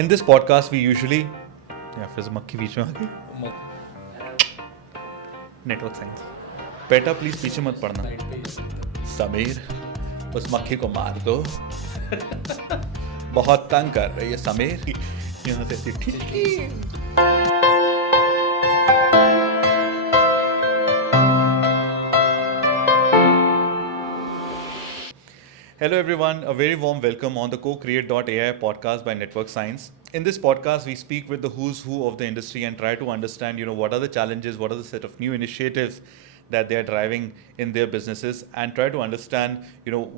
In this podcast, we usually फिर से मक्खी बीच में आ गई नेटवर्क साइंस बेटा प्लीज पीछे मत पड़ना समीर उस मक्खी को मार दो बहुत तंग कर रही है समीर यहाँ से ठीक Hello everyone, a very warm welcome on the Co-Create.AI podcast by Network Science. In this podcast, we speak with the who's who of the industry and try to understand, what are the challenges, what are the set of new initiatives that they are driving in their businesses, and try to understand,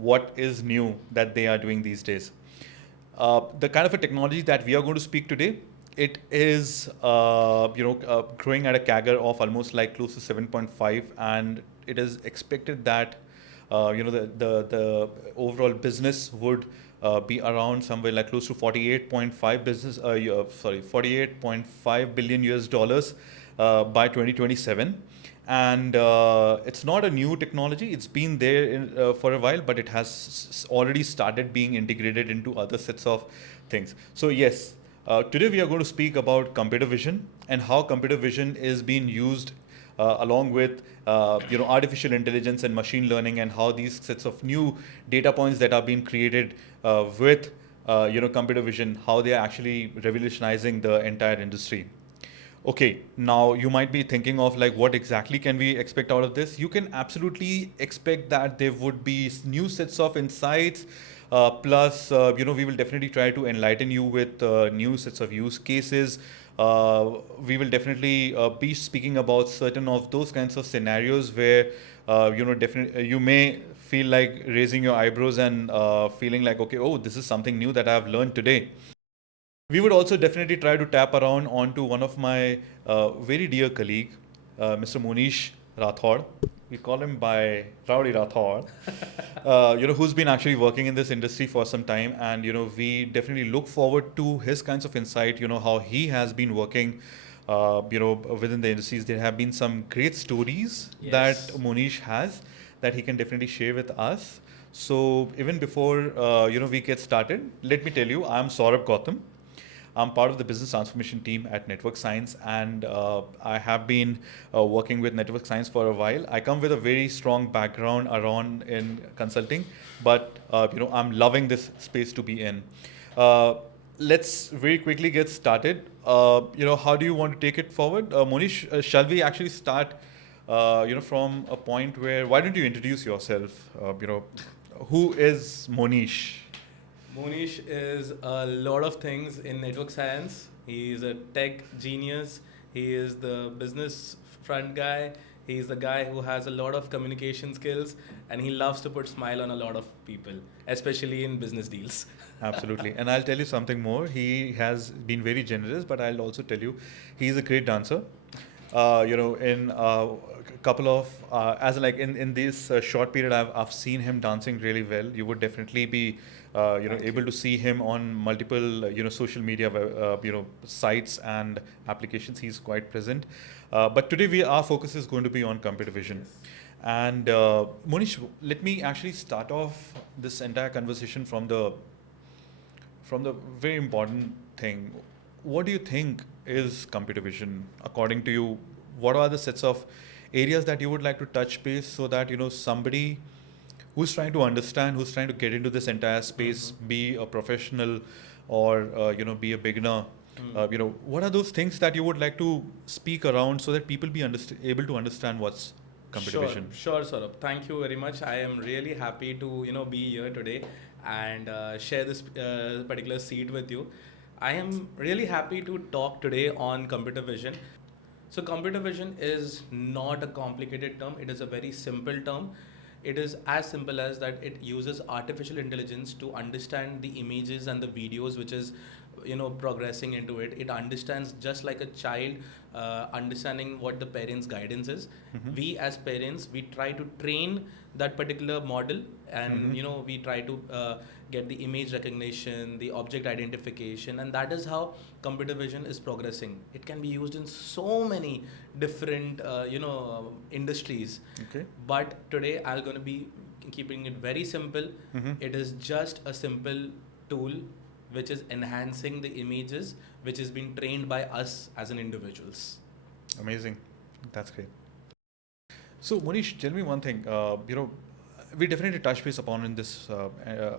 what is new that they are doing these days. The kind of a technology that we are going to speak today, it is, growing at a CAGR of almost like close to 7.5, and it is expected that the overall business would be around somewhere like close to 48.5 billion US dollars by 2027. And it's not a new technology. It's been there for a while, but it has already started being integrated into other sets of things. So yes, today we are going to speak about computer vision and how computer vision is being used along with artificial intelligence and machine learning, and how these sets of new data points that are being created with computer vision, how they are actually revolutionizing the entire industry. Okay, now you might be thinking of like what exactly can we expect out of this? You can absolutely expect that there would be new sets of insights. Plus, we will definitely try to enlighten you with new sets of use cases. We will definitely be speaking about certain of those kinds of scenarios where definitely you may feel like raising your eyebrows and feeling like, okay, oh, this is something new that I have learned today. We would also definitely try to tap around onto one of my very dear colleague, Mr. Mohnish Rathod. We call him by Rowdy Rathod, who's been actually working in this industry for some time. And, we definitely look forward to his kinds of insight, how he has been working, within the industries. There have been some great stories that Mohnish has that he can definitely share with us. So even before, we get started, let me tell you, I'm Saurabh Gautam. I'm part of the business transformation team at Network Science, and I have been working with Network Science for a while. I come with a very strong background around in consulting, but I'm loving this space to be in. Let's very quickly get started. How do you want to take it forward? Mohnish, shall we actually start from a point where, why don't you introduce yourself? Who is Mohnish? Mohnish is a lot of things in network science. He is a tech genius. He is the business front guy. He's the guy who has a lot of communication skills, and he loves to put smile on a lot of people, especially in business deals. Absolutely. And I'll tell you something more. He has been very generous, but I'll also tell you he's a great dancer. In a couple of in this short period, I've seen him dancing really well. You would definitely be able to see him on multiple social media sites and applications. He's quite present. But today our focus is going to be on computer vision. And Mohnish, let me actually start off this entire conversation from the very important thing. What do you think is computer vision according to you? What are the sets of areas that you would like to touch base so that somebody who's trying to understand, who's trying to get into this entire space, be a professional or be a beginner, what are those things that you would like to speak around so that people be able to understand what's computer vision? Sure, Saurabh. Thank you very much. I am really happy to be here today and share this particular seat with you. I am really happy to talk today on computer vision. So computer vision is not a complicated term. It is a very simple term. It is as simple as that it uses artificial intelligence to understand the images and the videos which is progressing into it. It understands just like a child understanding what the parents' guidance is. We as parents, we try to train that particular model, and we try to get the image recognition, the object identification, and that is how computer vision is progressing. It can be used in so many different industries. Okay. But today I'm going to be keeping it very simple. It is just a simple tool which is enhancing the images, which is being trained by us as an individuals. Amazing. That's great. So, Mohnish, tell me one thing. We definitely touched base upon in this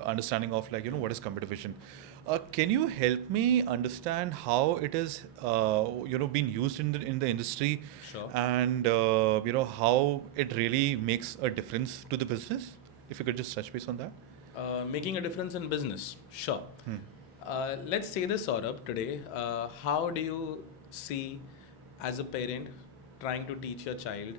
understanding of what is computer vision. Can you help me understand how it is, being used in the industry, Sure. and how it really makes a difference to the business? If you could just touch base on that. Making a difference in business. Sure. Hmm. Let's say this, Saurabh, today. How do you see, as a parent, trying to teach your child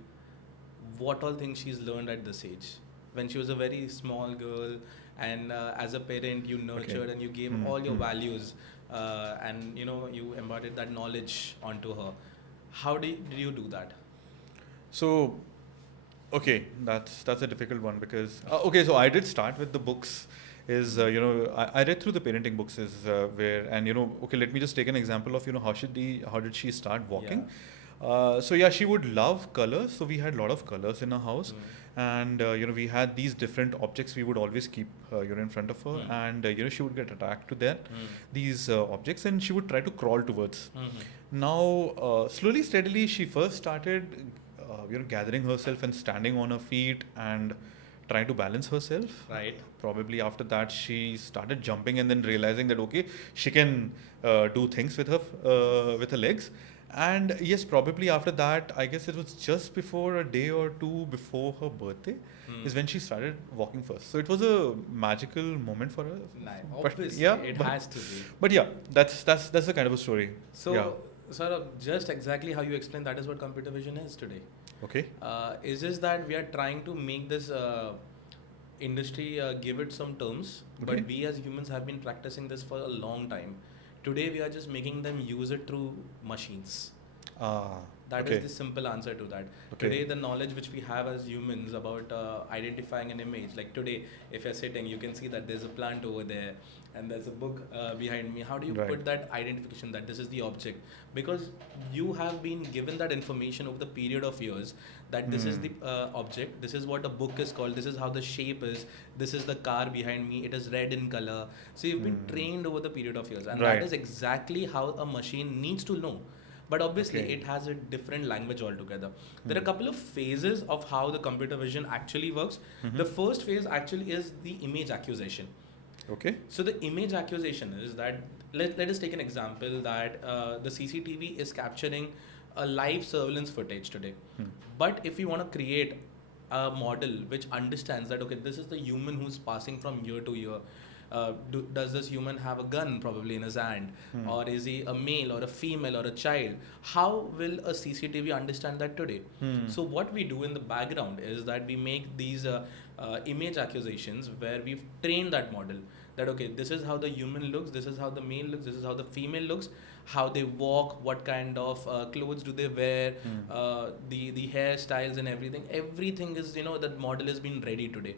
what all things she's learned at this age? When she was a very small girl, and as a parent, you nurtured and you gave all your values, and you imparted that knowledge onto her. How did you do that? So, okay, that's a difficult one because okay, so I did start with the books. I read through the parenting books okay, let me just take an example of how did she start walking. So yeah, she would love colors. So we had a lot of colors in our house, and we had these different objects we would always keep in front of her, and she would get attracted to that these objects, and she would try to crawl towards. Now, slowly, steadily, she first started gathering herself and standing on her feet and trying to balance herself. Right. Probably after that, she started jumping and then realizing that okay, she can do things with her legs. And yes, probably after that, I guess it was just before a day or two before her birthday, is when she started walking first. So it was a magical moment for her. Nice. But Obviously, yeah, it but, has to be. but yeah, that's the kind of a story. So, yeah. sort of just exactly how you explained, that is what computer vision is today. Okay. Is just that we are trying to make this industry give it some terms, Okay. but we as humans have been practicing this for a long time. Today we are just making them use it through machines. That okay. is the simple answer to that. Okay. Today, the knowledge which we have as humans about identifying an image, like today, if you're sitting, you can see that there's a plant over there and there's a book behind me. How do you Right. put that identification that this is the object? Because you have been given that information over the period of years that this is the object, this is what a book is called, this is how the shape is, this is the car behind me, it is red in color. So you've been trained over the period of years, and Right. that is exactly how a machine needs to know. But obviously, Okay. it has a different language altogether. There are a couple of phases of how the computer vision actually works. The first phase actually is the image acquisition. Okay. So the image acquisition is that, let us take an example that the CCTV is capturing a live surveillance footage today. But if you want to create a model which understands that, okay, this is the human who's passing from year to year. Does this human have a gun probably in his hand, or is he a male or a female or a child? How will a CCTV understand that today? So what we do in the background is that we make these image acquisitions where we've trained that model that okay, this is how the human looks, this is how the male looks, this is how the female looks, how they walk, what kind of clothes do they wear, the hairstyles and everything is, that model has been ready today.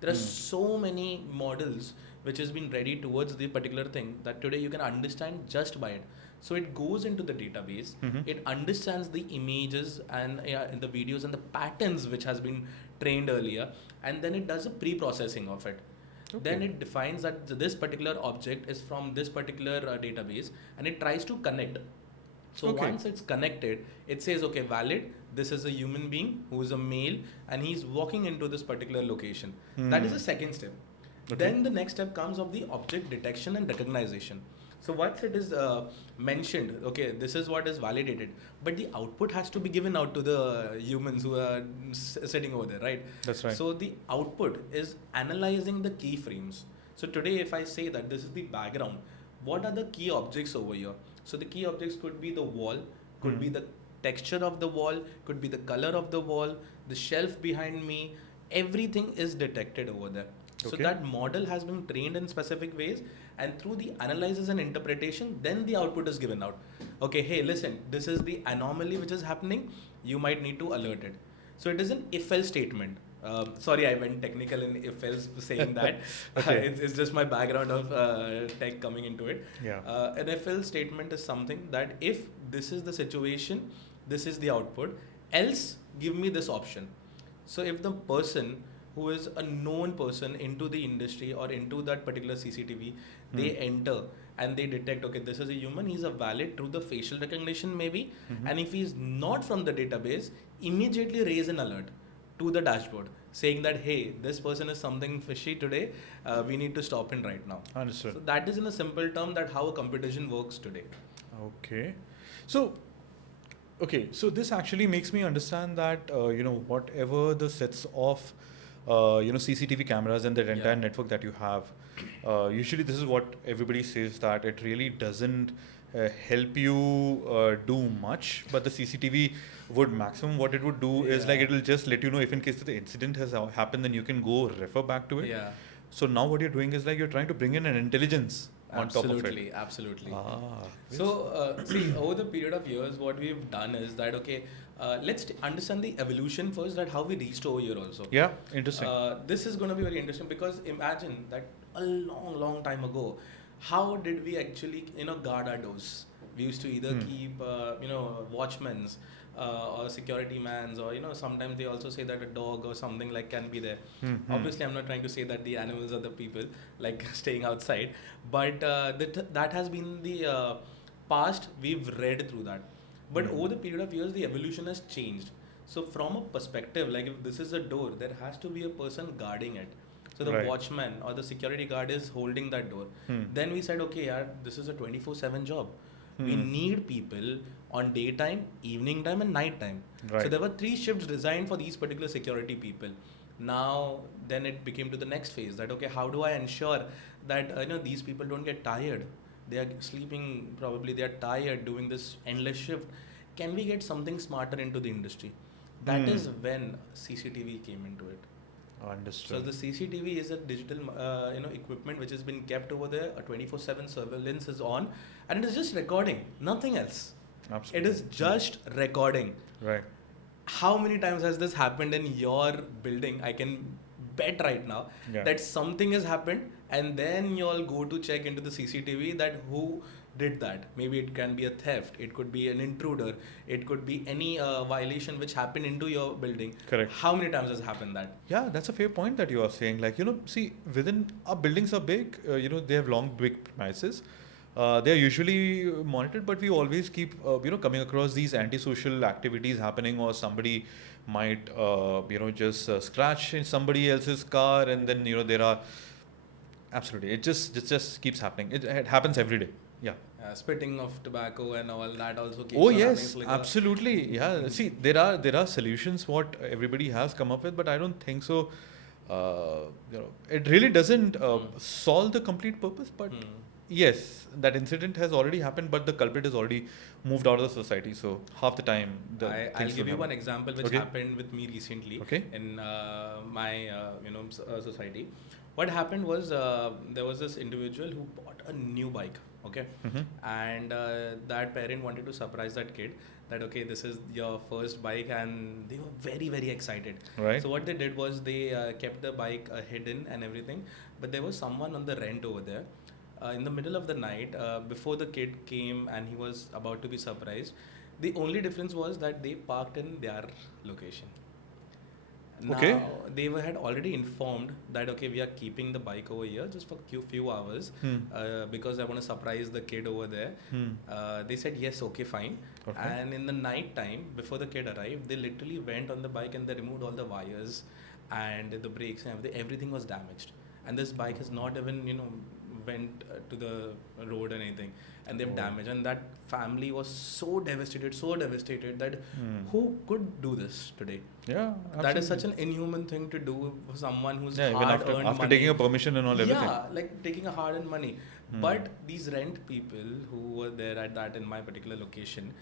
There are so many models which has been ready towards the particular thing that today you can understand just by it. So it goes into the database, it understands the images and the videos and the patterns which has been trained earlier, and then it does a pre-processing of it. Okay. Then it defines that this particular object is from this particular database, and it tries to connect. So Okay. once it's connected, it says, okay, valid, this is a human being who is a male and he's walking into this particular location. That is the second step. Okay. Then the next step comes of the object detection and recognition. So once it is mentioned, okay, this is what is validated, but the output has to be given out to the humans who are sitting over there, right? That's right. So the output is analyzing the keyframes. So today, if I say that this is the background, what are the key objects over here? So the key objects could be the wall, could be the texture of the wall, could be the color of the wall, the shelf behind me, everything is detected over there. So Okay. that model has been trained in specific ways, and through the analysis and interpretation, then the output is given out. Okay, hey, listen, this is the anomaly which is happening, you might need to alert it. So it is an if-else statement. Sorry, I went technical in if-else saying that. Okay. It's just my background of tech coming into it. Yeah. An if-else statement is something that if this is the situation, this is the output, else give me this option. So if the person who is a known person into the industry or into that particular CCTV, they enter and they detect, okay, this is a human, he's a valid through the facial recognition maybe, and if he's not from the database, immediately raise an alert to the dashboard saying that, hey, this person is something fishy today, we need to stop him right now. Understood. So that is in a simple term that how a computer vision works today. Okay. So this actually makes me understand that, whatever the sets of, CCTV cameras and the entire network that you have, usually this is what everybody says, that it really doesn't help you do much, but the CCTV would maximum what it would do is like it will just let you know if in case the incident has happened, then you can go refer back to it. Yeah. So now what you're doing is like you're trying to bring in an intelligence on top of it. Absolutely. Yes. So, see, over the period of years, what we've done is that, okay, let's understand the evolution first, that how we reached over here also. Yeah, interesting. This is going to be very interesting because imagine that a long, long time ago, how did we actually, guard our doors? We used to either keep, watchmen's or security mans, or, sometimes they also say that a dog or something like can be there. Obviously, I'm not trying to say that the animals are the people, like staying outside, but that has been the past. We've read through that. But over the period of years, the evolution has changed. So from a perspective, like if this is a door, there has to be a person guarding it. So the watchman or the security guard is holding that door. Then we said, okay, this is a 24/7 job. We need people on daytime, evening time, and night time. Right. So there were 3 shifts designed for these particular security people. Now, then it became to the next phase that, okay, how do I ensure that these people don't get tired? They are sleeping, probably they are tired doing this endless shift. Can we get something smarter into the industry? That is when CCTV came into it. Understood. So the CCTV is a digital, equipment which has been kept over there. A 24/7 surveillance is on, and it is just recording, nothing else. Absolutely. It is just recording. Right. How many times has this happened in your building? I can bet right now that something has happened, and then you all go to check into the CCTV that who did that. Maybe it can be a theft, it could be an intruder, it could be any violation which happened into your building. Correct. How many times has happened that? Yeah, that's a fair point that you are saying. Like, see, within our buildings are big, they have long, big premises. They are usually monitored, but we always keep, coming across these antisocial activities happening, or somebody might, just scratch in somebody else's car, and then, there are, absolutely, it just keeps happening. It happens every day. Yeah. Spitting of tobacco and all that also keeps Oh on yes, happening. absolutely. Yeah. See, there are solutions what everybody has come up with, but I don't think so. It really doesn't solve the complete purpose. But yes, that incident has already happened, but the culprit has already moved out of the society. So half the time, I'll give you one example which happened with me recently in my society. What happened was there was this individual who bought a new bike. Okay, and that parent wanted to surprise that kid that, okay, this is your first bike, and they were very, very excited. Right. So what they did was they kept the bike hidden and everything, but there was someone on the rent over there. In the middle of the night, before the kid came and he was about to be surprised, the only difference was that they parked in their location. Now, they had already informed that, okay, we are keeping the bike over here just for few hours because I want to surprise the kid over there. They said, yes, okay, fine. Okay. And in the night time, before the kid arrived, they literally went on the bike and they removed all the wires and the brakes and everything was damaged. And this bike has not even, went to the road or anything, and they've damaged. And that family was so devastated that who could do this today? Yeah, absolutely. That is such an inhuman thing to do for someone who's hard earned money. After money. taking a permission and all, everything. Yeah, like taking a hard-earned money. But these rent people who were there at that in my particular location,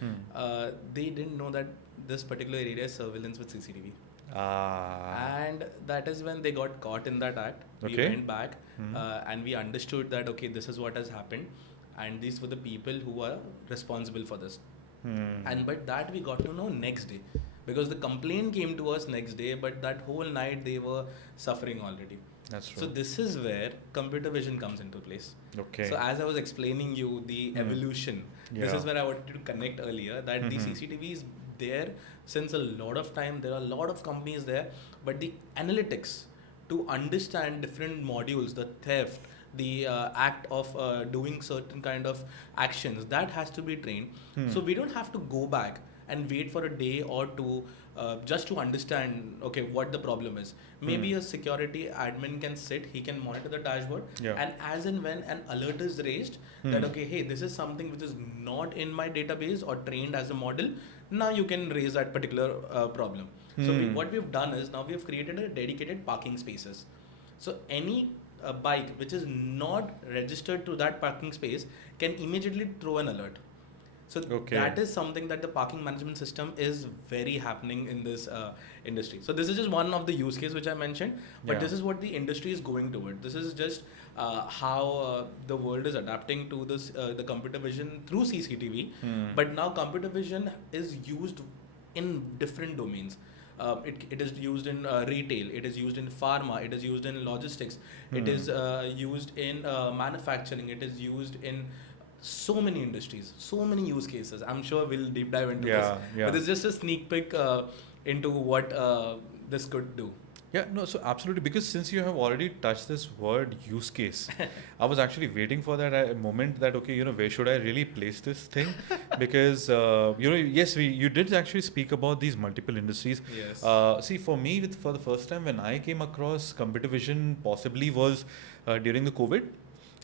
they didn't know that this particular area is surveillance with CCTV. And that is when they got caught in that act. We went back and we understood that, okay, this is what has happened, and these were the people who were responsible for this. But that we got to know next day, because the complaint came to us next day, but that whole night they were suffering already. That's true. So this is where computer vision comes into place. Okay. So as I was explaining you the evolution, this is where I wanted to connect earlier, that the CCTV is there since a lot of time. There are a lot of companies there, but the analytics to understand different modules, the theft, the act of doing certain kind of actions, that has to be trained. So we don't have to go back and wait for a day or two just to understand, okay, what the problem is. Maybe a security admin can sit, he can monitor the dashboard, Yeah. and as and when an alert is raised that, okay, hey, this is something which is not in my database or trained as a model, now you can raise that particular problem. So what we've done is, now we have created a dedicated parking spaces. So any bike which is not registered to that parking space can immediately throw an alert. So that is something that the parking management system is very happening in this industry. So this is just one of the use case which I mentioned, but this is what the industry is going toward. This is just how the world is adapting to this the computer vision through CCTV. But now computer vision is used in different domains. It is used in retail, it is used in pharma, it is used in logistics, it is used in manufacturing, it is used in so many industries, so many use cases. I'm sure we'll deep dive into this. But it's just a sneak peek into what this could do. Yeah, no, so absolutely, because since you have already touched this word use case, I was actually waiting for that moment that, okay, where should I really place this thing? Because, yes, you did actually speak about these multiple industries. Yes. See, for me, for the first time when I came across computer vision possibly was during the COVID.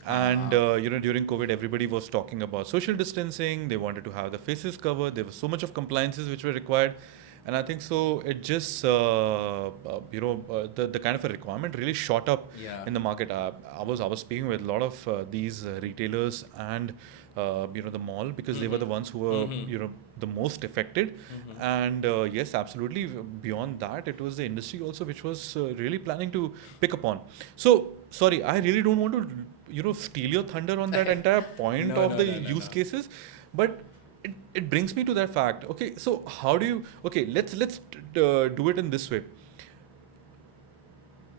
And, during COVID, everybody was talking about social distancing. They wanted to have the faces covered. There was so much of compliances which were required. And I think so it just, the kind of a requirement really shot up in the market. I was speaking with a lot of these retailers and, the mall, because they were the ones who were, the most affected. And yes, absolutely. Beyond that, it was the industry also which was really planning to pick upon. So, sorry, I really don't want to, steal your thunder on that entire point of the use cases. But it brings me to that fact. Okay, so how do you? Okay, let's do it in this way.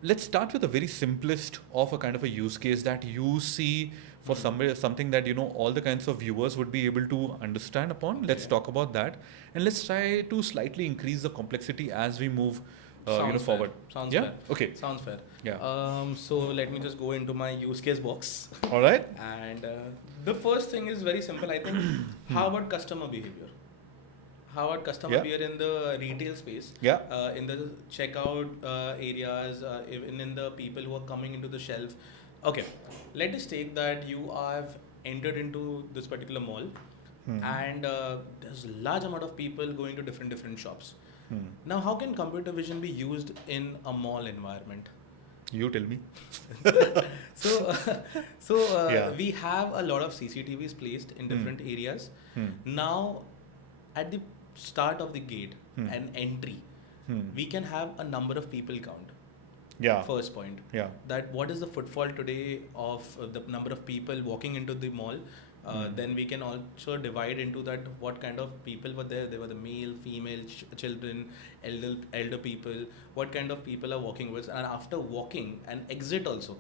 Let's start with the very simplest of a kind of a use case that you see for something that all the kinds of viewers would be able to understand upon. Let's talk about that, and let's try to slightly increase the complexity as we move forward. Sounds yeah. fair. Okay. Sounds fair. Yeah. So let me just go into my use case box. All right. And the first thing is very simple. I think, how about customer behavior? How about customer behavior in the retail space? Yeah. In the checkout areas, even in the people who are coming into the shelf. Okay, let us take that you have entered into this particular mall, and there's a large amount of people going to different shops. Now, how can computer vision be used in a mall environment? You tell me. So we have a lot of CCTVs placed in different areas. Now, at the start of the gate and entry, we can have a number of people count. Yeah. First point. Yeah. That what is the footfall today of the number of people walking into the mall. Then we can also divide into that what kind of people were there. There were the male, female, children, elder people. What kind of people are walking with, and after walking and exit also.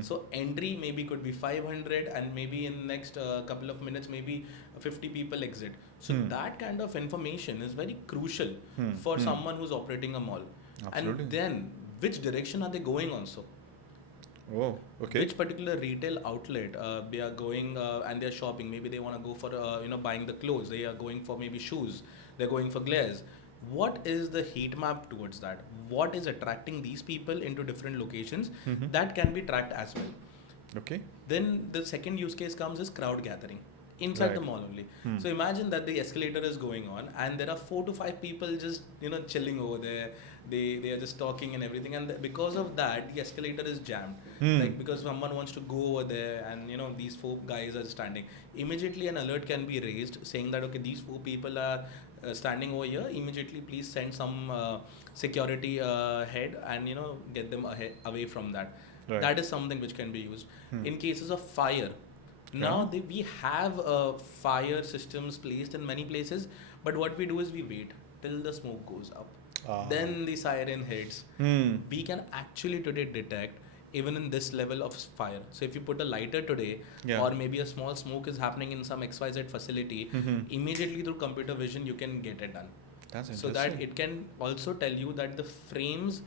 So entry maybe could be 500, and maybe in next couple of minutes maybe 50 people exit. So that kind of information is very crucial for someone who's operating a mall. Absolutely. And then which direction are they going also? Oh, okay. Which particular retail outlet they are going and they're shopping. Maybe they want to go for buying the clothes. They are going for maybe shoes. They're going for glares. What is the heat map towards that? What is attracting these people into different locations? That can be tracked as well. Okay. Then the second use case comes is crowd gathering inside the mall only. So imagine that the escalator is going on and there are 4 to 5 people just chilling over there. They are just talking and everything, and because of that the escalator is jammed. Like because someone wants to go over there and these 4 guys are standing. Immediately an alert can be raised saying that, okay, these 4 people are standing over here. Immediately please send some security head and get them away from that. Right. That is something which can be used. In cases of fire, now we have fire systems placed in many places, but what we do is we wait till the smoke goes up. Then the siren hits. We can actually today detect even in this level of fire. So if you put a lighter today, or maybe a small smoke is happening in some XYZ facility, immediately through computer vision you can get it done. That's so that it can also tell you that the frames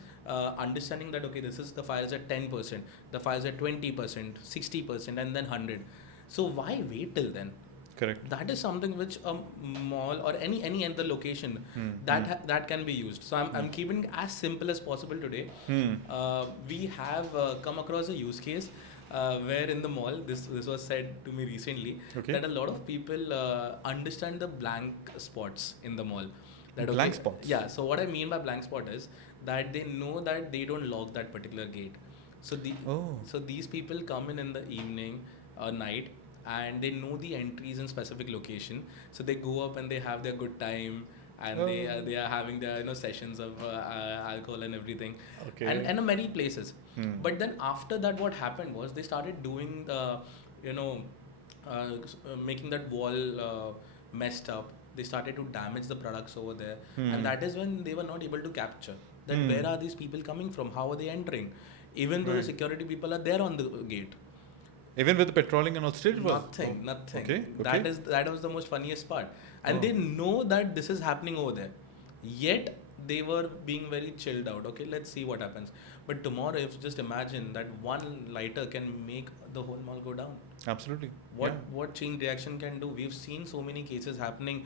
understanding that okay, this is the fire is at 10%, the fire is at 20%, 60%, and then 100. So why wait till then? Correct. That is something which a mall or any other location that can be used. So I'm keeping it as simple as possible today. We have come across a use case where in the mall, this was said to me recently, that a lot of people understand the blank spots in the mall. That blank spots? Yeah. So what I mean by blank spot is that they know that they don't lock that particular gate. So so these people come in the evening or night, and they know the entries in specific location, so they go up and they have their good time, and they are having their sessions of alcohol and everything, and many places. But then after that, what happened was they started doing the making that wall messed up. They started to damage the products over there, and that is when they were not able to capture that where are these people coming from, how are they entering, even though the security people are there on the gate. Even with the patrolling and all, still it was nothing. Okay. That was the most funniest part, and they know that this is happening over there, yet they were being very chilled out. Okay, let's see what happens. But tomorrow, if just imagine that one lighter can make the whole mall go down. Absolutely. What chain reaction can do? We've seen so many cases happening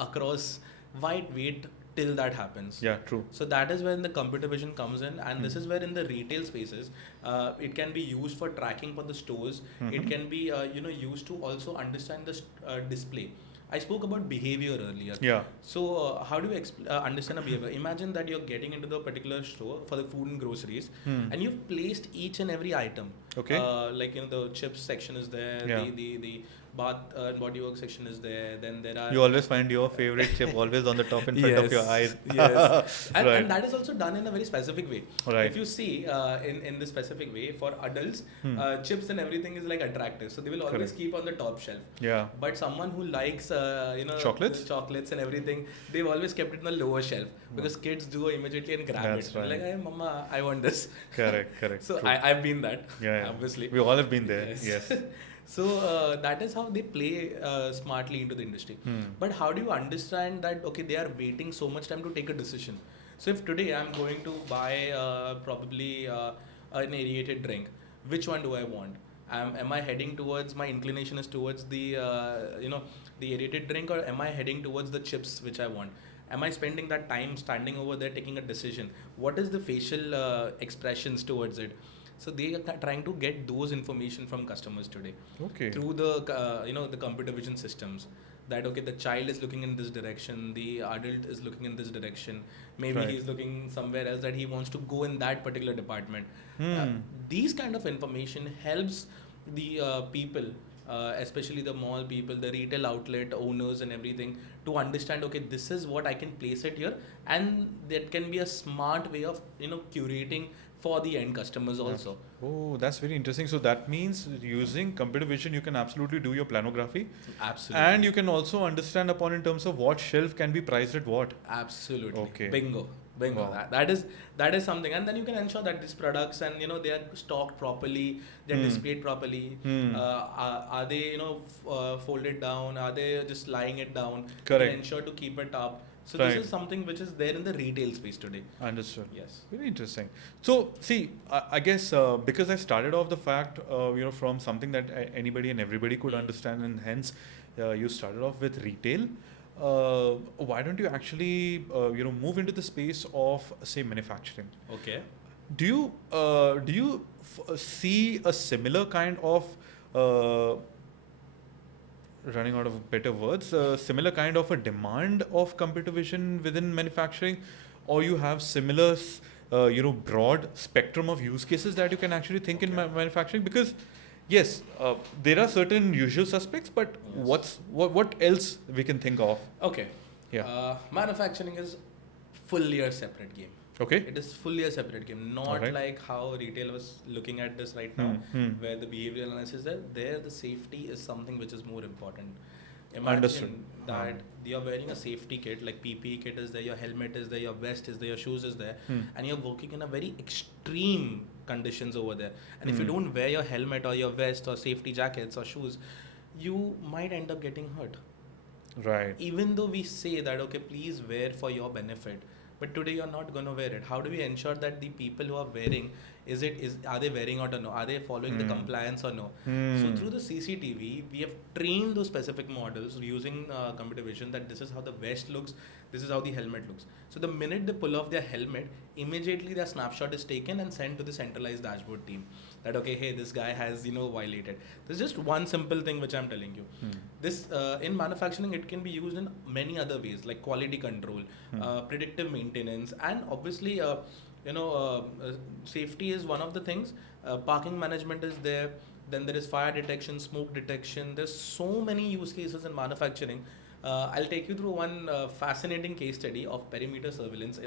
across. Why wait till that happens? Yeah, true. So that is when the computer vision comes in, and this is where in the retail spaces, it can be used for tracking for the stores. It can be used to also understand the display. I spoke about behavior earlier. Yeah. So how do you understand a behavior? Imagine that you're getting into the particular store for the food and groceries, and you've placed each and every item. Okay. Like the chips section is there. Yeah. The bath and body work section is there. Then there are. You always find your favorite chip always on the top in front of your eyes. Yes. Right. And that is also done in a very specific way. Right. If you see in this specific way for adults, chips and everything is like attractive, so they will always keep on the top shelf. Yeah. But someone who likes chocolates and everything, they've always kept it on the lower shelf, because kids do immediately and grab it. Right. Like, hey, mama, I want this. Correct. So I've been that. Yeah. Obviously. We all have been there. Yes. So that is how they play smartly into the industry. But how do you understand that, okay, they are waiting so much time to take a decision? So if today I'm going to buy probably an aerated drink, which one do I want? Am I heading towards, my inclination is towards the the aerated drink, or am I heading towards the chips which I want? Am I spending that time standing over there taking a decision? What is the facial expressions towards it? So they are trying to get those information from customers today. Okay. Through the the computer vision systems. That okay, the child is looking in this direction, the adult is looking in this direction. Maybe he's looking somewhere else, that he wants to go in that particular department. These kind of information helps the people, especially the mall people, the retail outlet owners and everything, to understand, okay, this is what I can place it here, and that can be a smart way of curating for the end customers also. Oh, that's very interesting. So that means using computer vision, you can absolutely do your planography. Absolutely. And you can also understand upon in terms of what shelf can be priced at what. Absolutely. Okay. Bingo. Wow. That is something, and then you can ensure that these products and they are stocked properly, they're displayed properly. Are they folded down? Are they just lying it down? Correct. You can ensure to keep it up. So Right. this is something which is there in the retail space today. Understood. Yes. Very interesting. So, see, I guess because I started off the fact, from something that anybody and everybody could understand, and hence you started off with retail. Why don't you actually, move into the space of, say, manufacturing? Okay. Do you see a similar kind of running out of better words, similar kind of a demand of computer vision within manufacturing, or you have similar, broad spectrum of use cases that you can actually think in manufacturing? Because yes, there are certain usual suspects, but what else we can think of? Okay. Yeah. Manufacturing is fully a separate game. Okay. It is fully a separate game, not like how retail was looking at this right now, where the behavioral analysis is there. There, the safety is something which is more important. Imagine Understood. that you're wearing a safety kit, like PPE kit is there, your helmet is there, your vest is there, your shoes is there, and you're working in a very extreme conditions over there. And if you don't wear your helmet or your vest or safety jackets or shoes, you might end up getting hurt. Right. Even though we say that, okay, please wear for your benefit, but today you're not going to wear it. How do we ensure that the people who are wearing, are they wearing out or no? Are they following the compliance or no? So through the CCTV, we have trained those specific models using computer vision that this is how the vest looks, this is how the helmet looks. So the minute they pull off their helmet, immediately their snapshot is taken and sent to the centralized dashboard team. That okay, hey, this guy has violated. This is just one simple thing which I'm telling you. This in manufacturing, it can be used in many other ways like quality control, predictive maintenance, and obviously safety is one of the things. Parking management is there. Then there is fire detection, smoke detection. There's so many use cases in manufacturing. I'll take you through one fascinating case study of perimeter surveillance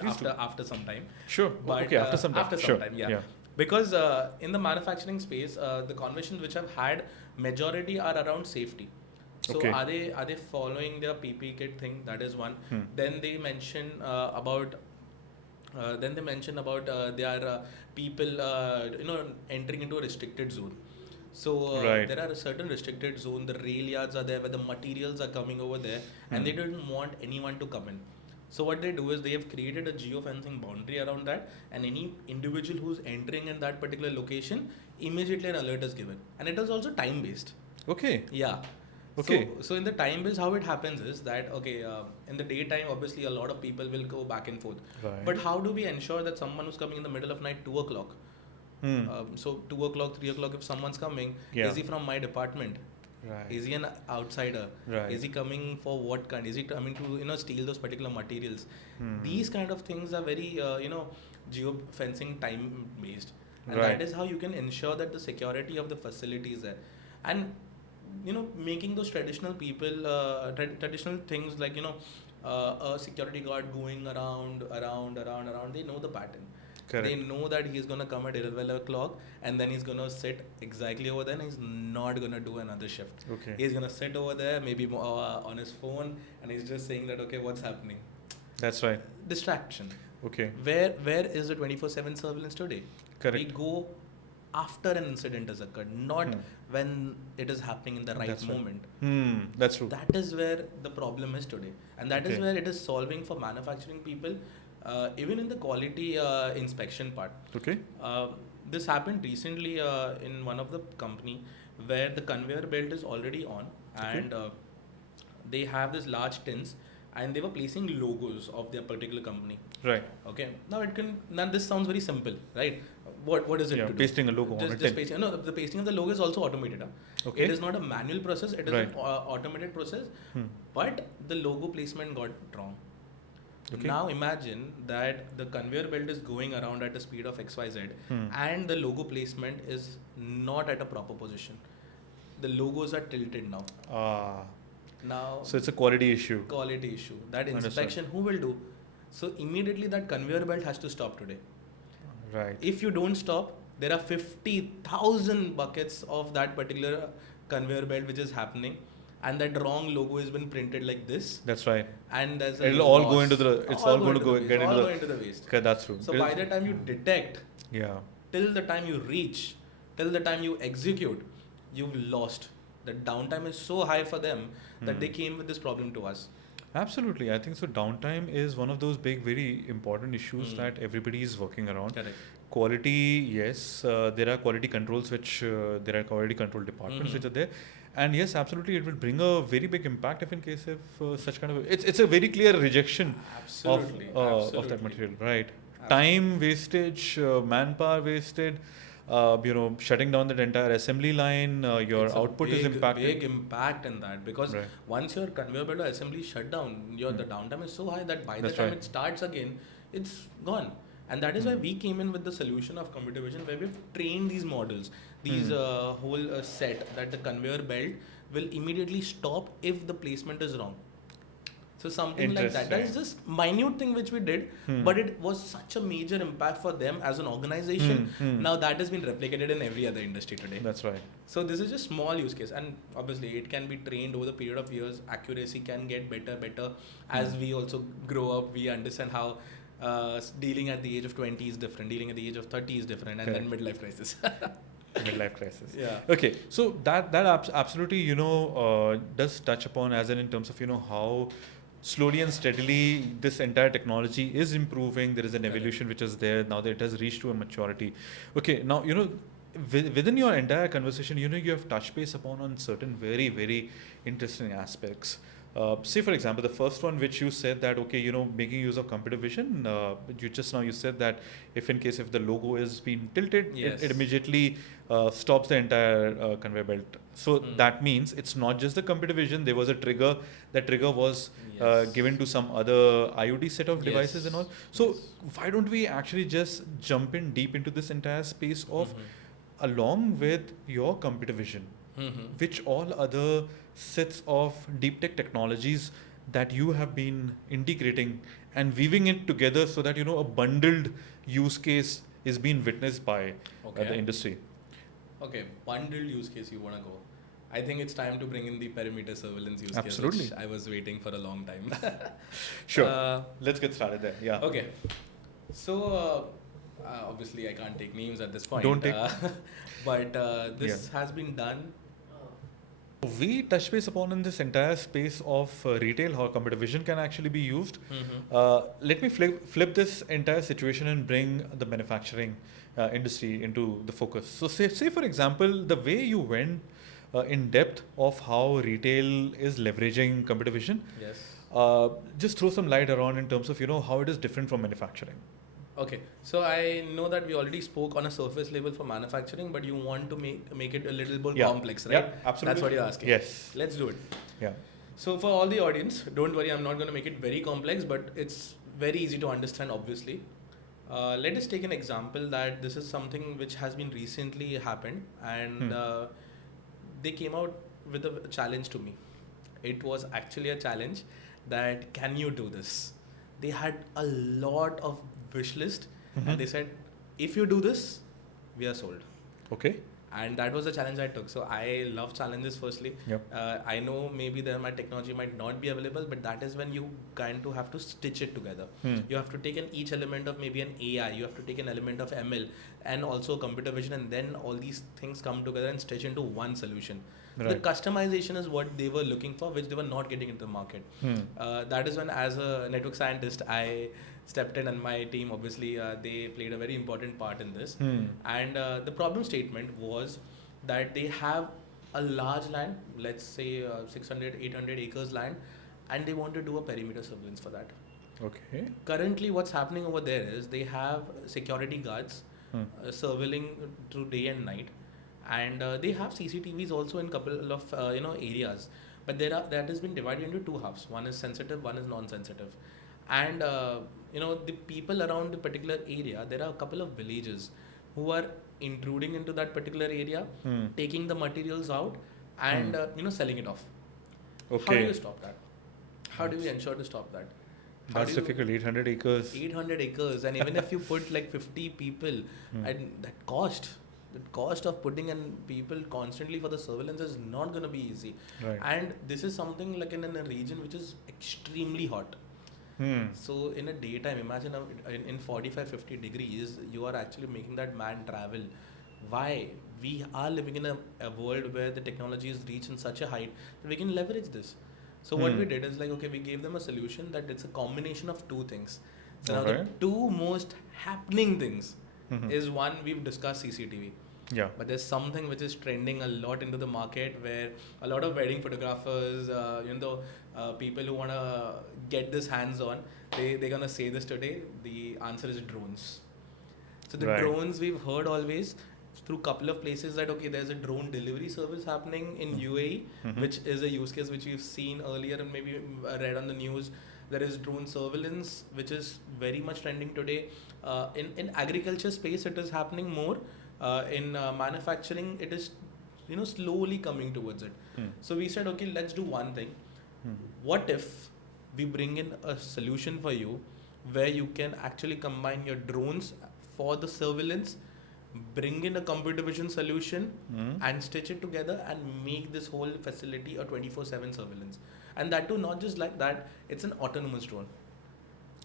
after some time. Sure. But, okay, after some time. After some time, yeah. Because in the manufacturing space, the conversations which I've had, majority are around safety. So are they following their PP kit thing? That is one. Then they mention about their people entering into a restricted zone. So there are a certain restricted zone. The rail yards are there where the materials are coming over there, and they don't want anyone to come in. So what they do is they have created a geofencing boundary around that, and any individual who's entering in that particular location, immediately an alert is given, and it is also time based. Okay. Yeah. Okay. So in the time based, how it happens is that in the daytime, obviously a lot of people will go back and forth. Right. But how do we ensure that someone who's coming in the middle of night, 2 o'clock? So 2 o'clock, 3 o'clock, if someone's coming, is he from my department? Right. Is he an outsider? Right. Is he coming for what kind? Is he coming to steal those particular materials? These kind of things are very geo-fencing time based, and that is how you can ensure that the security of the facility is there, and making those traditional people traditional things like a security guard going around. They know the pattern. Correct. They know that he's going to come at 11 o'clock and then he's going to sit exactly over there and he's not going to do another shift. Okay. He's going to sit over there, maybe on his phone, and he's just saying that, okay, what's happening? That's right. Distraction. Okay. Where is the 24/7 surveillance today? Correct. We go after an incident has occurred, not when it is happening in the right moment. That's true. That is where the problem is today. And that is where it is solving for manufacturing people. Even in the quality inspection part. Okay. This happened recently in one of the company where the conveyor belt is already on, and they have this large tins, and they were placing logos of their particular company. Right. Okay. Now this sounds very simple, right? What is it to do? Pasting a logo on a tin. Pasting. No, the pasting of the logo is also automated. Okay. It is not a manual process. It is an automated process. But the logo placement got wrong. Okay. Now imagine that the conveyor belt is going around at a speed of XYZ and the logo placement is not at a proper position. The logos are tilted now. Now, so it's a quality issue. Quality issue. That inspection, who will do? So immediately that conveyor belt has to stop today. Right. If you don't stop, there are 50,000 buckets of that particular conveyor belt which is happening. And that wrong logo has been printed like this. That's right. And there's it'll all go into the. It's all going to go get into the waste. Okay, that's true. So by the time you detect, till the time you reach, till the time you execute, you've lost. The downtime is so high for them that they came with this problem to us. Absolutely, I think so. Downtime is one of those big, very important issues that everybody is working around. Correct. Quality, yes, there are quality controls there are quality control departments which are there. And yes, absolutely, it will bring a very big impact if such kind of it's a very clear rejection of that material, right? Absolutely. Time wastage, manpower wasted, shutting down that entire assembly line. Your output is impacted. Big impact in that because once your conveyor belt or assembly shut down, the downtime is so high that by the time it starts again, it's gone. And that is why we came in with the solution of computer vision, where we've trained these models, these whole set that the conveyor belt will immediately stop if the placement is wrong. So something like that. That is just minute thing which we did, but it was such a major impact for them as an organization. Now that has been replicated in every other industry today. That's right. So this is just small use case, and obviously it can be trained over the period of years. Accuracy can get better. As we also grow up, we understand how dealing at the age of 20 is different, dealing at the age of 30 is different, and then midlife crisis. Midlife crisis. Yeah. Okay. So that absolutely does touch upon as in terms of how slowly and steadily, this entire technology is improving. There is an Correct. evolution which is there now that it has reached to a maturity. Okay, now within your entire conversation, you have touched base upon on certain very very interesting aspects. Say for example, the first one which you said that okay, making use of computer vision. You said that if the logo is being tilted, Yes. it immediately stops the entire conveyor belt. So that means it's not just the computer vision. There was a trigger. That trigger was Yes. given to some other IoT set of Yes. devices and all. So Yes. why don't we actually just jump in deep into this entire space of, Mhm. along with your computer vision, Mhm. which all other sets of deep tech technologies that you have been integrating and weaving it together so that a bundled use case is being witnessed by Okay. the industry. Okay, bundled use case you want to go. I think it's time to bring in the perimeter surveillance use Absolutely. case, which I was waiting for a long time. Sure. Uh, Let's get started there. Yeah. Okay. So, obviously, I can't take names at this point. Don't take- But this has been done. We touch base upon in this entire space of retail, how computer vision can actually be used. Let me flip this entire situation and bring the manufacturing industry into the focus. So say for example, the way you went in depth of how retail is leveraging computer vision, Yes. just throw some light around in terms of how it is different from manufacturing. Okay, so I know that we already spoke on a surface level for manufacturing, but you want to make it a little more complex, right? Yeah, absolutely. That's what you're asking. Yes. Let's do it. Yeah. So for all the audience, don't worry, I'm not going to make it very complex, but it's very easy to understand, obviously. Let us take an example that this is something which has been recently happened, and they came out with a challenge to me. It was actually a challenge that can you do this? They had a lot of wish list, and they said, if you do this, we are sold. Okay. And that was the challenge I took. So I love challenges firstly. Yep. I know maybe my technology might not be available, but that is when you kind of have to stitch it together. You have to take each element of maybe an AI, you have to take an element of ML and also computer vision, and then all these things come together and stitch into one solution. Right. The customization is what they were looking for, which they were not getting into the market. That is when, as a network scientist, I stepped in, and my team, obviously, they played a very important part in this. And the problem statement was that they have a large land, let's say 600, 800 acres land, and they want to do a perimeter surveillance for that. Okay. Currently, what's happening over there is they have security guards surveilling through day and night, and they have CCTVs also in couple of areas. But that has been divided into two halves. One is sensitive, one is non-sensitive. And the people around the particular area, there are a couple of villages who are intruding into that particular area, taking the materials out and selling it off. Okay. How do you stop that? How do we ensure to stop that? That's difficult. 800 acres. 800 acres, and even if you put like 50 people, and the cost of putting in people constantly for the surveillance is not going to be easy. Right. And this is something like in a region which is extremely hot. So in a daytime, imagine in 45-50 degrees, you are actually making that man travel. Why? We are living in a world where the technology is reached in such a height that we can leverage this. So what we did is like, okay, we gave them a solution that it's a combination of two things. So now the two most happening things is one, we've discussed CCTV. Yeah. But there's something which is trending a lot into the market where a lot of wedding photographers, people who want to get this hands on, they're going to say this today. The answer is drones. So the drones we've heard always through couple of places that, okay, there's a drone delivery service happening in UAE, which is a use case which we've seen earlier and maybe read on the news. There is drone surveillance, which is very much trending today. In agriculture space, it is happening more. In manufacturing, it is slowly coming towards it. So we said, okay, let's do one thing. What if we bring in a solution for you where you can actually combine your drones for the surveillance, bring in a computer vision solution and stitch it together and make this whole facility a 24/7 surveillance. And that too, not just like that, it's an autonomous drone.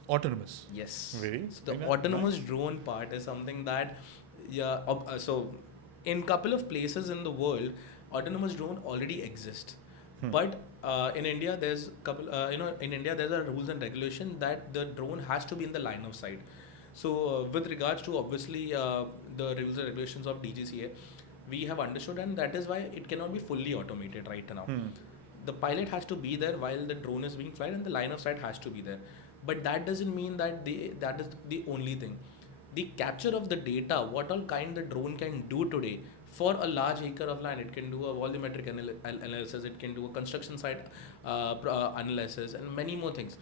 Autonomous. Yes. Very. So the autonomous drone part is something that, so in couple of places in the world, autonomous drone already exist. But in India, there's in India there's a rules and regulation that the drone has to be in the line of sight. So with regards to obviously the rules and regulations of DGCA, we have understood, and that is why it cannot be fully automated right now. The pilot has to be there while the drone is being flight, and the line of sight has to be there. But that doesn't mean that that is the only thing. The capture of the data, what all kind the drone can do today for a large acre of land. It can do a volumetric analysis, it can do a construction site analysis, and many more things.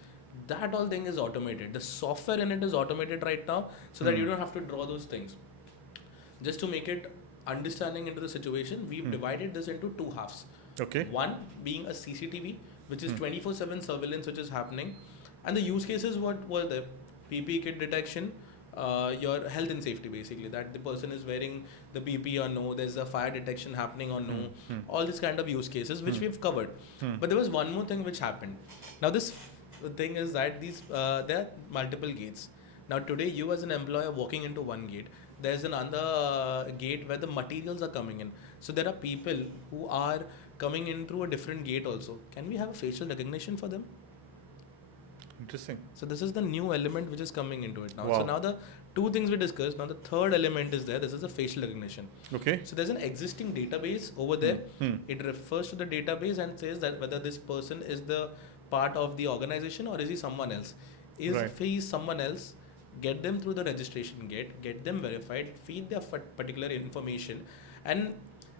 That all thing is automated. The software in it is automated right now, so that you don't have to draw those things. Just to make it understanding into the situation, we've divided this into two halves. Okay. One being a CCTV, which is 24/7 surveillance, which is happening, and the use cases what were the PPE kit detection, your health and safety, basically, that the person is wearing the PPE or no, there's a fire detection happening or no, all these kind of use cases which we've covered. But there was one more thing which happened. Now this thing is that there are multiple gates. Now today you as an employer walking into one gate, there's another gate where the materials are coming in. So there are people who are coming in through a different gate also. Can we have a facial recognition for them? Interesting. So this is the new element which is coming into it now. Wow. So now the two things we discussed, now the third element is there. This is a facial recognition. Okay. So there's an existing database over there. It refers to the database and says that whether this person is the part of the organization or is he someone else. If he is someone else, get them through the registration gate, get them verified, feed their particular information. And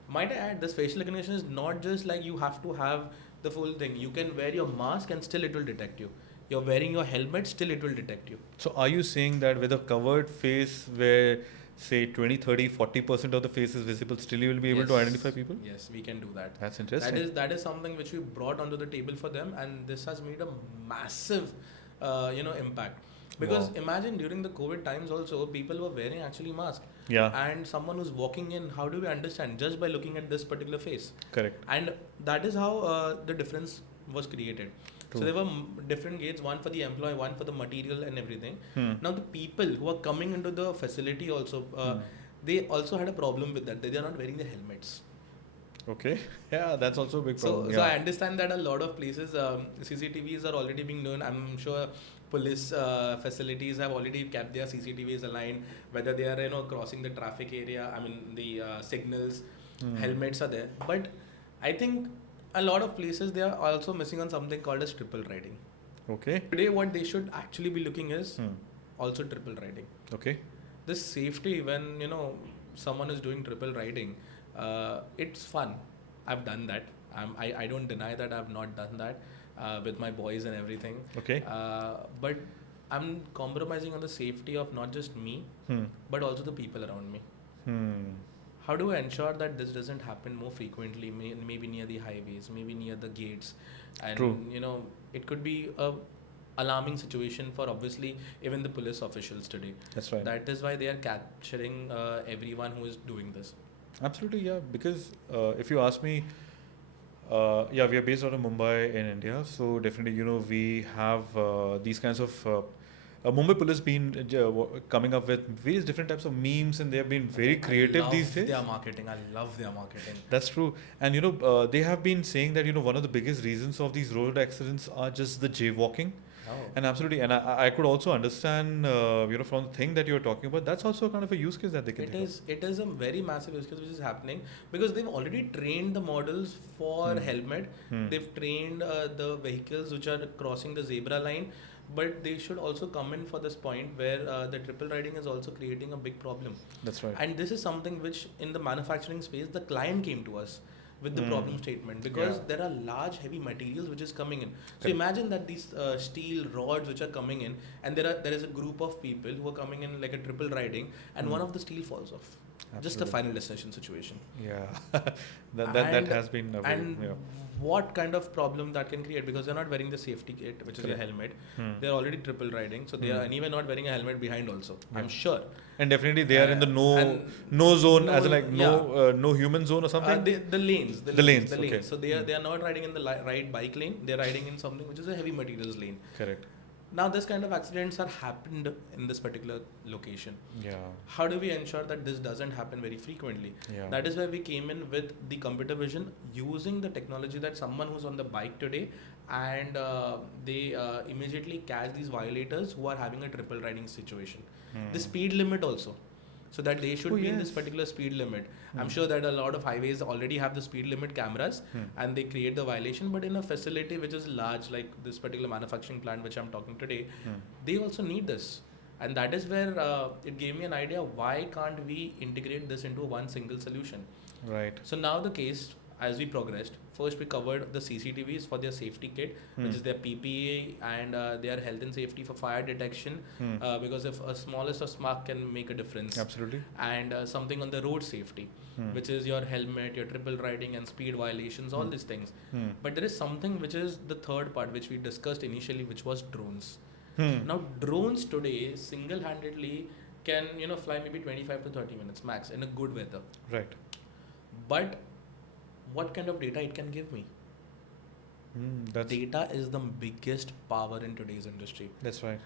might I add, this facial recognition is not just like you have to have the full thing. You can wear your mask and still it will detect you. You're wearing your helmet, still it will detect you. So are you saying that with a covered face where say 20, 30, 40% of the face is visible, still you will be able to identify people? Yes, we can do that. That's interesting. That is something which we brought onto the table for them, and this has made a massive impact. Because imagine during the COVID times also, people were wearing actually masks. Yeah. And someone who's walking in, how do we understand? Just by looking at this particular face. Correct. And that is how the difference was created. True. So there were different gates, one for the employee, one for the material and everything. Now the people who are coming into the facility also, they also had a problem with that. They are not wearing the helmets. Okay. Yeah, that's also a big problem. So I understand that a lot of places, CCTVs are already being done. I'm sure police facilities have already kept their CCTVs aligned, whether they are crossing the traffic area, I mean the signals, helmets are there. But I think a lot of places they are also missing on something called as triple riding. Okay. Today what they should actually be looking is also triple riding. Okay. This safety when someone is doing triple riding, it's fun. I've done that. I don't deny that I've not done that with my boys and everything. Okay. But I'm compromising on the safety of not just me, but also the people around me. How do I ensure that this doesn't happen more frequently, maybe near the highways, maybe near the gates? And, True. It could be a alarming situation for obviously even the police officials today. That's right. That is why they are capturing everyone who is doing this. Absolutely, yeah. Because if you ask me, we are based out of Mumbai in India. So definitely, we have these kinds of Mumbai police been coming up with various different types of memes, and they have been very creative these days. I love their marketing. That's true. And they have been saying that one of the biggest reasons of these road accidents are just the jaywalking. Oh. And absolutely, and I could also understand from the thing that you're talking about, that's also kind of a use case that they can It is a very massive use case which is happening because they've already trained the models for helmet. They've trained the vehicles which are crossing the zebra line. But they should also come in for this point where the triple riding is also creating a big problem. That's right. And this is something which in the manufacturing space, the client came to us with the problem statement because there are large heavy materials which is coming in. So imagine that these steel rods which are coming in, and there is a group of people who are coming in like a triple riding, and one of the steel falls off. Absolutely. Just a final destination situation. Yeah, that has been a very, what kind of problem that can create, because they're not wearing the safety kit, which is a helmet. They're already triple riding, so they are anyway not wearing a helmet behind also. I'm sure. And definitely they are in the no zone, as in like no human zone or something. The lanes. Okay. So they are not riding in the right bike lane. They're riding in something which is a heavy materials lane. Correct. Now, this kind of accidents are happened in this particular location. Yeah. How do we ensure that this doesn't happen very frequently? Yeah. That is where we came in with the computer vision, using the technology that someone who's on the bike today, and they immediately catch these violators who are having a triple riding situation. The speed limit also, so that they should be in this particular speed limit. I'm sure that a lot of highways already have the speed limit cameras and they create the violation, but in a facility which is large, like this particular manufacturing plant which I'm talking today, they also need this. And that is where it gave me an idea, why can't we integrate this into one single solution? Right. So now the case, as we progressed, first we covered the CCTVs for their safety kit, which is their PPE and their health and safety for fire detection, because if a smallest of spark can make a difference. Absolutely. And something on the road safety, which is your helmet, your triple riding and speed violations, all these things. But there is something which is the third part, which we discussed initially, which was drones. Now drones today single-handedly can fly maybe 25 to 30 minutes max in a good weather. Right. But what kind of data it can give me? Data is the biggest power in today's industry. That's right.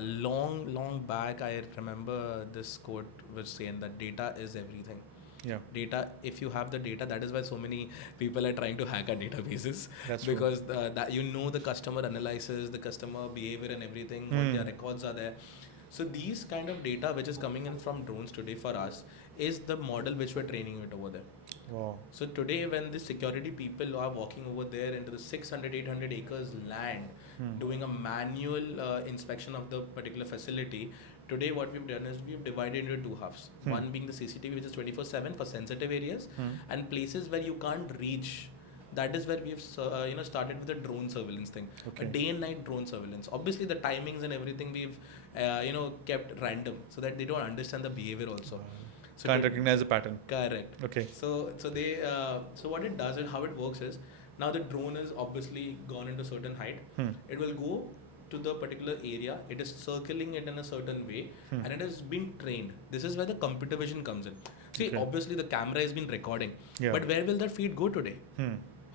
Long back, I remember this quote was saying that data is everything. Yeah. Data, if you have the data, that is why so many people are trying to hack our databases. That's because that the customer analysis, the customer behavior and everything, what their records are there. So these kind of data which is coming in from drones today for us is the model which we're training it over there. Wow. So today when the security people are walking over there into the 600, 800 acres land, doing a manual inspection of the particular facility, today what we've done is we've divided into two halves. One being the CCTV, which is 24/7 for sensitive areas, and places where you can't reach. That is where we have started with the drone surveillance thing, a day and night drone surveillance. Obviously the timings and everything we've kept random so that they don't understand the behavior also. So can't recognize a pattern. Correct. Okay. So what it does is, how it works is, now the drone is obviously gone into a certain height. It will go to the particular area. It is circling it in a certain way, and it has been trained. This is where the computer vision comes in. See, obviously the camera has been recording, but where will that feed go today?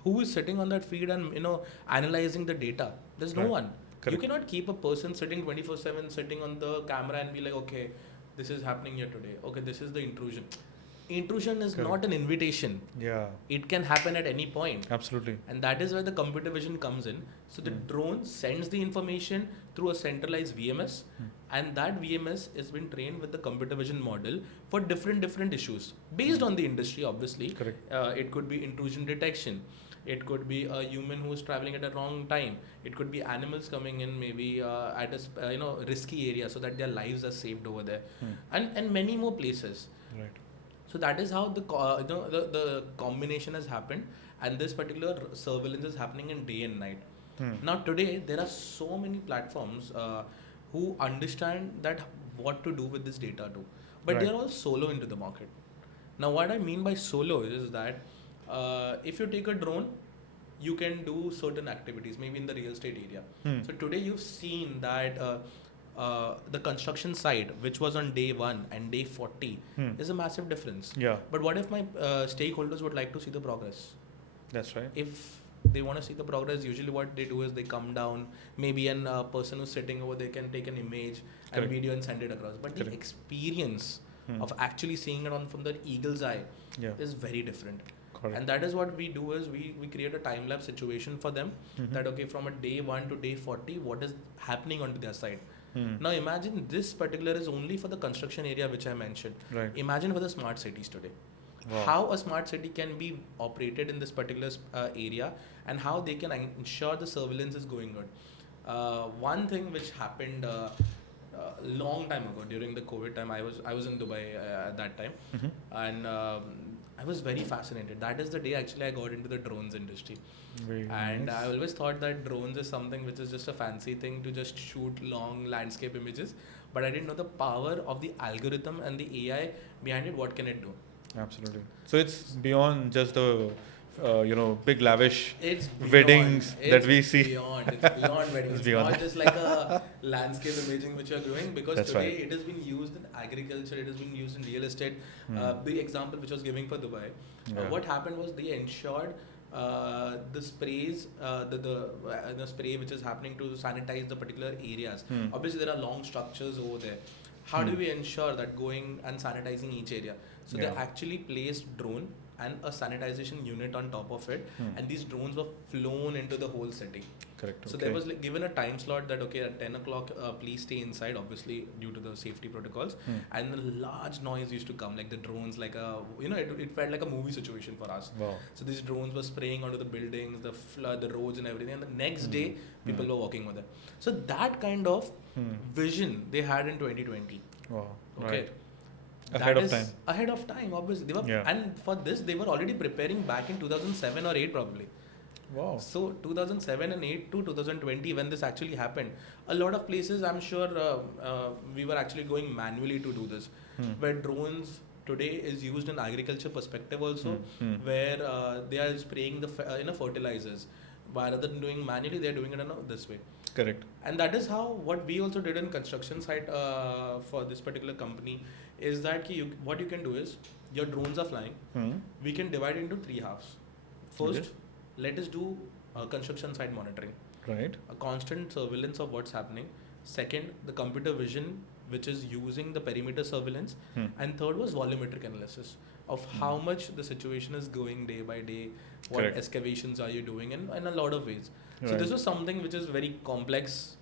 Who is sitting on that feed and analyzing the data? There's no one. Correct. You cannot keep a person sitting 24/7 sitting on the camera and be like, okay, this is happening here today. Okay, this is the intrusion. Intrusion is not an invitation. Yeah. It can happen at any point. Absolutely. And that is where the computer vision comes in. So the drone sends the information through a centralized VMS, and that VMS has been trained with the computer vision model for different issues based on the industry. Obviously, correct. It could be intrusion detection. It could be a human who is traveling at a wrong time. It could be animals coming in maybe at a risky area so that their lives are saved over there, and many more places. Right. So that is how the combination has happened, and this particular surveillance is happening in day and night. Now today there are so many platforms who understand that what to do with this data too, but they are all solo into the market. Now what I mean by solo is that if you take a drone, you can do certain activities maybe in the real estate area. So today you've seen that the construction site, which was on day 1 and day 40, is a massive difference. Yeah. But what if my stakeholders would like to see the progress? That's right. If they want to see the progress, usually what they do is they come down, maybe a person who's sitting over there can take an image and video and send it across. But the experience of actually seeing it from the eagle's eye is very different. Correct. And that is what we do is we create a time-lapse situation for them, that okay, from a day 1 to day 40, what is happening onto their side. Now imagine this particular is only for the construction area which I mentioned. Right. Imagine for the smart cities today. Wow. How a smart city can be operated in this particular area, and how they can ensure the surveillance is going good. One thing which happened long time ago during the COVID time, I was in Dubai at that time, and I was very fascinated. That is the day actually I got into the drones industry. And nice. I always thought that drones is something which is just a fancy thing to just shoot long landscape images, but I didn't know the power of the algorithm and the AI behind it. What can it do? Absolutely. So it's beyond just the big lavish weddings that we see. It's beyond weddings. It's not just like a landscape imaging which you're doing, because That's today right. it has been used in agriculture, it has been used in real estate. The example which I was giving for Dubai, what happened was they ensured the sprays, the spray which is happening to sanitize the particular areas. Hmm. Obviously, there are long structures over there. How do we ensure that going and sanitizing each area? So they Yeah. actually placed drone and a sanitization unit on top of it, and these drones were flown into the whole city. Correct. So Okay. there was like given a time slot that okay at 10 o'clock please stay inside, obviously due to the safety protocols, and a large noise used to come like the drones like a it felt like a movie situation for us. Wow. So these drones were spraying onto the buildings, the flood, the roads and everything, and the next day people were walking with it. So that kind of vision they had in 2020. Wow. Okay. Right. That Ahead of is time. Ahead of time, obviously. They were, Yeah. and for this, they were already preparing back in 2007 or 8 probably. Wow. So 2007 and 8 to 2020, when this actually happened, a lot of places, I'm sure we were actually going manually to do this, where drones today is used in agriculture perspective also, where they are spraying the fertilizers. Rather than doing manually, they're doing it in this way. Correct. And that is how what we also did in construction site for this particular company is that what you can do is your drones are flying. We can divide into 3 halves. First, Okay. let us do construction site monitoring, Right. a constant surveillance of what's happening. Second, the computer vision, which is using the perimeter surveillance. And third was volumetric analysis of how much the situation is going day by day, what Correct. excavations are you doing, and in a lot of ways. So Right. this was something which is very complex,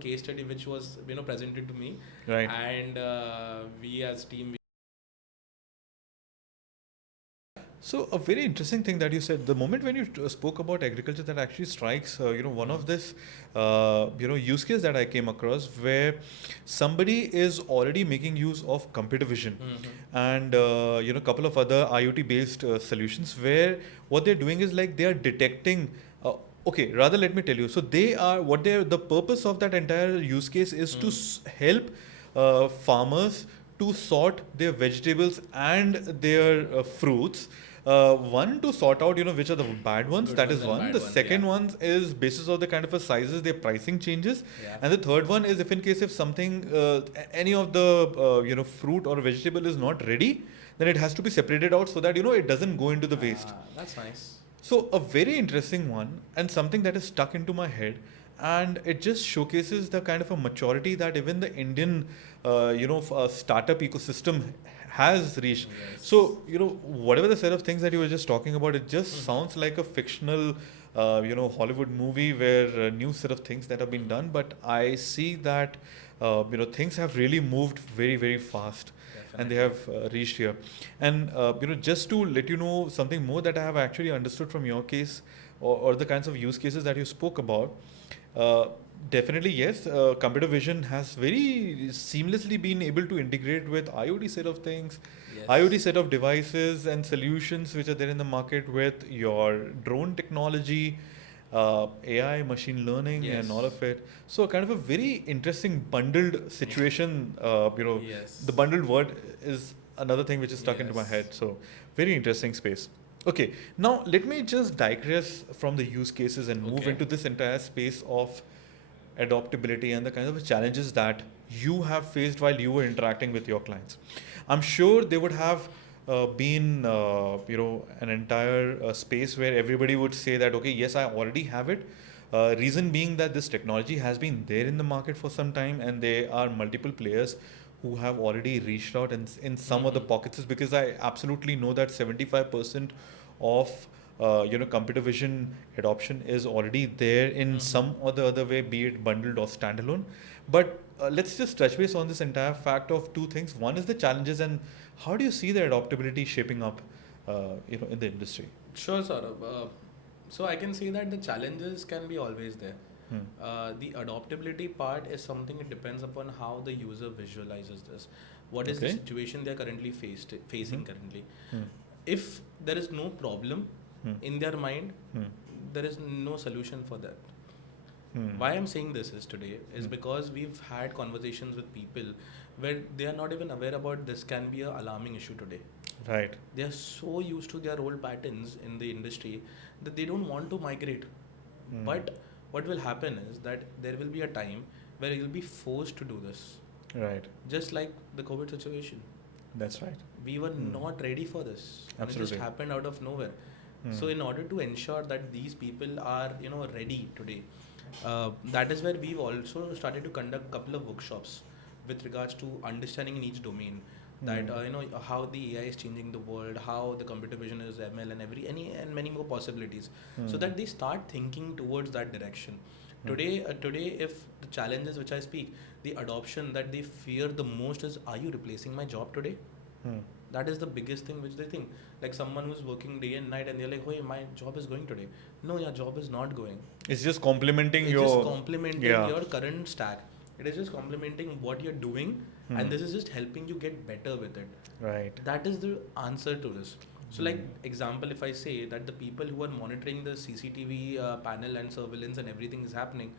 case study which was presented to me, Right. and we as team. So a very interesting thing that you said, the moment when you spoke about agriculture, that actually strikes, one of this, use case that I came across where somebody is already making use of computer vision and, a couple of other IoT based solutions where what they're doing is like they are detecting, okay, rather let me tell you. So the purpose of that entire use case is to help farmers to sort their vegetables and their fruits. One, to sort out, which are the bad ones. Good That ones is and one. bad The ones, second yeah. one is basis of the kind of a sizes their pricing changes. Yeah. And the third one is if something, any of the, fruit or vegetable is not ready, then it has to be separated out so that, it doesn't go into the waste. That's nice. So a very interesting one and something that is stuck into my head, and it just showcases the kind of a maturity that even the Indian, startup ecosystem has reached. Yes. So whatever the set of things that you were just talking about, it just sounds like a fictional, Hollywood movie where a new set of things that have been done. But I see that, things have really moved very very fast. And they have reached here. And just to let you know something more that I have actually understood from your case, or the kinds of use cases that you spoke about, definitely yes, computer vision has very seamlessly been able to integrate with IoT set of things, Yes. IoT set of devices and solutions which are there in the market with your drone technology, AI, machine learning, Yes. and all of it. So kind of a very interesting bundled situation. Yes. The bundled word is another thing which is stuck into my Yes. head. So very interesting space. Okay, now let me just digress from the use cases and move Okay. into this entire space of adaptability and the kind of challenges that you have faced while you were interacting with your clients. I'm sure they would have been, an entire space where everybody would say that, okay, yes, I already have it. Reason being that this technology has been there in the market for some time, and there are multiple players who have already reached out in some of the pockets, is because I absolutely know that 75% of computer vision adoption is already there in some or the other way, be it bundled or standalone. But let's just touch base on this entire fact of two things. One is the challenges, and how do you see the adaptability shaping up, in the industry? Sure, Saurabh. So I can say that the challenges can be always there. The adaptability part is something, it depends upon how the user visualizes this. What is the Okay. situation they are currently facing currently. If there is no problem in their mind, there is no solution for that. Why I'm saying this is today is because we've had conversations with people where they are not even aware about this can be an alarming issue today. Right. They are so used to their old patterns in the industry that they don't want to migrate. But what will happen is that there will be a time where you'll be forced to do this. Right. Just like the COVID situation. That's right. We were not ready for this. And it Absolutely. just happened out of nowhere. So in order to ensure that these people are ready today, that is where we've also started to conduct a couple of workshops with regards to understanding in each domain, that how the AI is changing the world, how the computer vision is ML and and many more possibilities, so that they start thinking towards that direction. Today, if the challenges which I speak, the adoption that they fear the most is, are you replacing my job today? That is the biggest thing which they think. Like someone who's working day and night and they're like, "Oh, my job is going today." No, your job is not going. It's just complementing It's your... just complementing Yeah. your current stack. It is just complementing what you're doing, and this is just helping you get better with it. Right. That is the answer to this. So, like example, if I say that the people who are monitoring the CCTV panel and surveillance and everything is happening,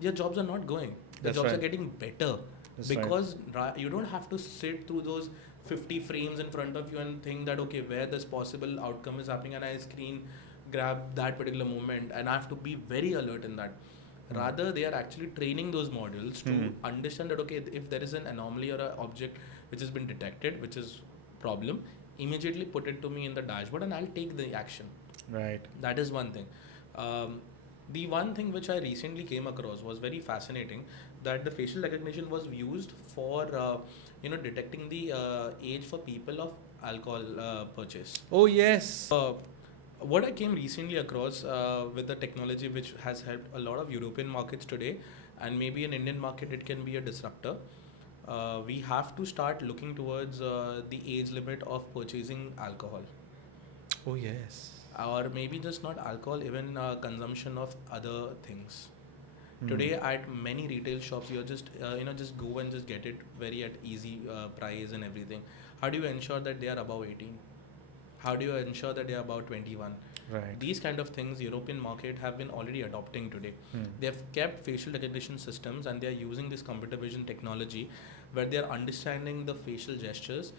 your jobs are not going. The That's jobs right. are getting better That's because you don't have to sit through those 50 frames in front of you and think that, okay, where this possible outcome is happening, and I screen grab that particular moment and I have to be very alert in that. Rather, they are actually training those models to understand that, okay, if there is an anomaly or an object which has been detected, which is problem, immediately put it to me in the dashboard and I'll take the action. Right. That is one thing. The one thing which I recently came across was very fascinating, that the facial recognition was used for detecting the age for people of alcohol purchase. Oh, yes. What I came recently across with the technology which has helped a lot of European markets today, and maybe in Indian market it can be a disruptor. We have to start looking towards the age limit of purchasing alcohol, Oh, yes. or maybe just not alcohol, even consumption of other things. Today at many retail shops, you're just just go and just get it very at easy price and everything. How do you ensure that they are above 18? How do you ensure that they are about 21? Right. These kind of things European market have been already adopting today. They have kept facial recognition systems and they are using this computer vision technology where they are understanding the facial gestures,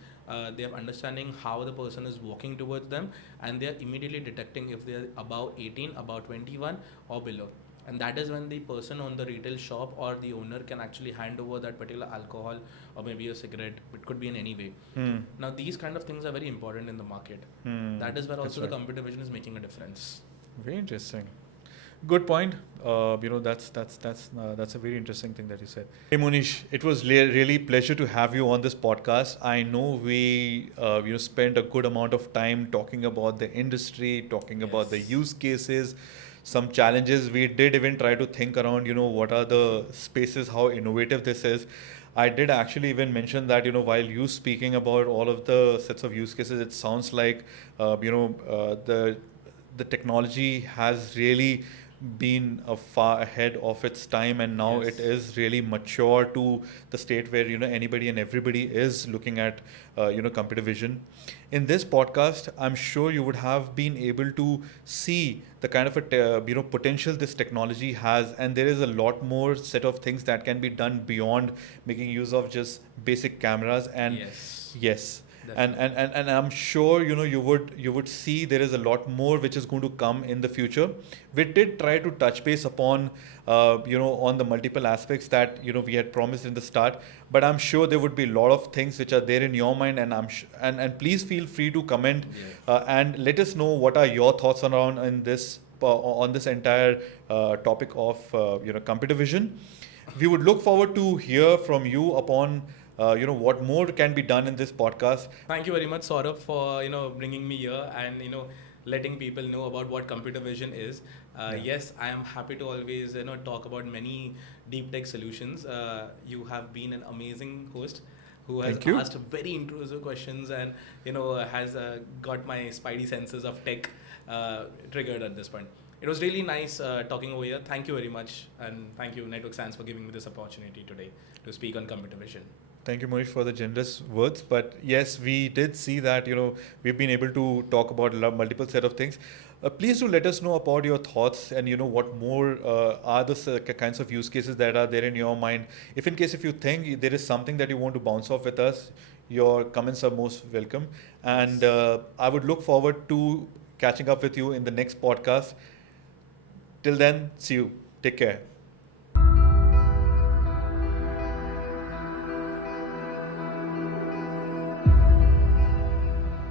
they are understanding how the person is walking towards them, and they are immediately detecting if they are above 18, above 21 or below. And that is when the person on the retail shop or the owner can actually hand over that particular alcohol or maybe a cigarette. It could be in any way. Now these kind of things are very important in the market. That is where That's also right. the computer vision is making a difference. Very interesting. Good point. That's a very interesting thing that you said. Hey Mohnish, it was really pleasure to have you on this podcast. I know we spent a good amount of time talking about the industry, talking about the Yes. use cases, some challenges. We did even try to think around, what are the spaces, how innovative this is. I did actually even mention that, while you speaking about all of the sets of use cases, it sounds like, the technology has really been far ahead of its time, and now Yes. it is really mature to the state where anybody and everybody is looking at computer vision. In this podcast, I'm sure you would have been able to see the kind of potential this technology has, and there is a lot more set of things that can be done beyond making use of just basic cameras. And Yes. yes, Definitely. and I'm sure you would see there is a lot more which is going to come in the future. We did try to touch base upon on the multiple aspects that we had promised in the start, but I'm sure there would be a lot of things which are there in your mind, and and please feel free to comment and let us know what are your thoughts around in this on this entire topic of computer vision. We would look forward to hear from you upon what more can be done in this podcast. Thank you very much, Saurabh, for bringing me here and letting people know about what computer vision is. Yes, I am happy to always talk about many deep tech solutions. You have been an amazing host who has Thank you. asked very intrusive questions and has got my spidey senses of tech triggered at this point. It was really nice talking over here. Thank you very much, and thank you Network Science for giving me this opportunity today to speak on computer vision. Thank you, Mohnish, for the generous words. But yes, we did see that we've been able to talk about multiple set of things. Please do let us know about your thoughts and what more are the kinds of use cases that are there in your mind. If you think there is something that you want to bounce off with us, your comments are most welcome. And I would look forward to catching up with you in the next podcast. Till then, see you. Take care.